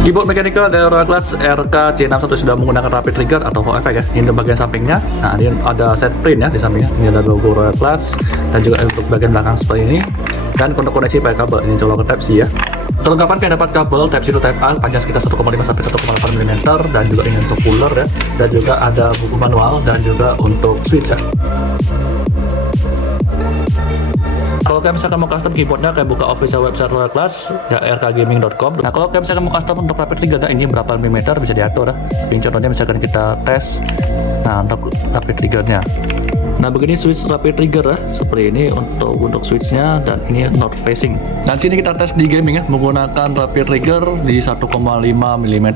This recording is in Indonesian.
Keyboard mechanical dari Royal Class RK-C61 sudah menggunakan rapid trigger atau Hall effect ya. Ini di bagian sampingnya. Nah, ini ada set print ya di sampingnya. Ini ada logo Royal Class dan juga untuk bagian belakang seperti ini. Dan untuk koneksi pakai kabel ini colok ke Type C ya. Perlengkapan kita dapat kabel Type C to Type A panjang sekitar 1,5 sampai 1,8 mm dan juga ini untuk cooler ya. Dan juga ada buku manual dan juga untuk switch ya. Kalau kalian misalkan mau custom keyboardnya, kalian buka official website Royal Class ya, rkgaming.com. Nah, kalau kalian misalkan mau custom untuk rapid trigger, ini berapa mm bisa diatur ya. Seperti contohnya misalkan kita tes, nah untuk rapid triggernya. Nah, begini switch rapid trigger ya, seperti ini untuk switchnya dan ini north facing. Dan sini kita tes di gaming ya, menggunakan rapid trigger di 1,5 mm.